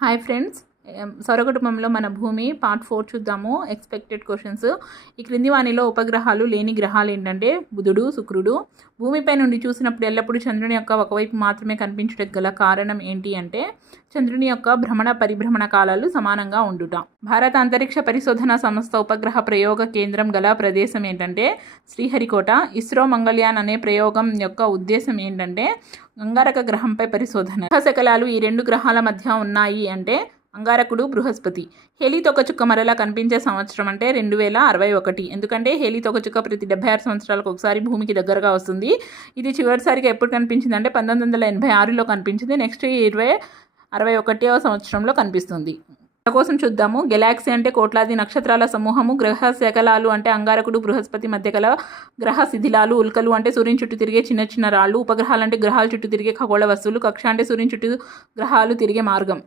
Hi friends, సౌరకుటుంబంలో మన భూమి part 4 చూద్దాము. Expected questions. ఈ క్రింది వానిలో ఉపగ్రహాలు లేని గ్రహాలు ఏంటంటే బుధుడు, శుక్రుడు. భూమిపై నుండి చూసినప్పుడు ఎల్లప్పుడూ చంద్రుని యొక్క ఒకవైపు మాత్రమే కనిపించడానికి గల కారణం ఏంటి అంటే చంద్రుని యొక్క భ్రమణ పరిభ్రమణ కాలాలు సమానంగా ఉండుట. భారత అంతరిక్ష పరిశోధన సంస్థ ఉపగ్రహ ప్రయోగ కేంద్రం గల ప్రదేశం ఏంటంటే శ్రీహరికోట. ఇస్రో మంగళయాన్ అనే ప్రయోగం యొక్క ఉద్దేశం ఏంటంటే అంగారక గ్రహంపై పరిశోధన. గ్రహశకలాలు ఈ రెండు గ్రహాల మధ్య ఉన్నాయి అంటే అంగారకుడు, బృహస్పతి. హేలీ తోకచుక్క మరలా కనిపించే సంవత్సరం అంటే 2061. ఎందుకంటే హేలీ తోకచుక్క ప్రతి 76 సంవత్సరాలకు ఒకసారి భూమికి దగ్గరగా వస్తుంది. ఇది చివరిసారిగా ఎప్పుడు కనిపించింది అంటే 1986లో కనిపించింది. నెక్స్ట్ 2061వ సంవత్సరంలో కనిపిస్తుంది. కోసం చూద్దాము. గెలాక్సీ అంటే కోట్లాది నక్షత్రాల సమూహము. గ్రహ శకలాలు అంటే అంగారకుడు, బృహస్పతి మధ్య గల గ్రహ శిథిలాలు. ఉల్కలు అంటే సూర్యుని చుట్టూ తిరిగే చిన్న చిన్న రాళ్ళు. ఉపగ్రహాలు అంటే గ్రహాల చుట్టూ తిరిగే ఖగోళ వస్తువులు. కక్ష అంటే సూర్యుని చుట్టూ గ్రహాలు తిరిగే మార్గం.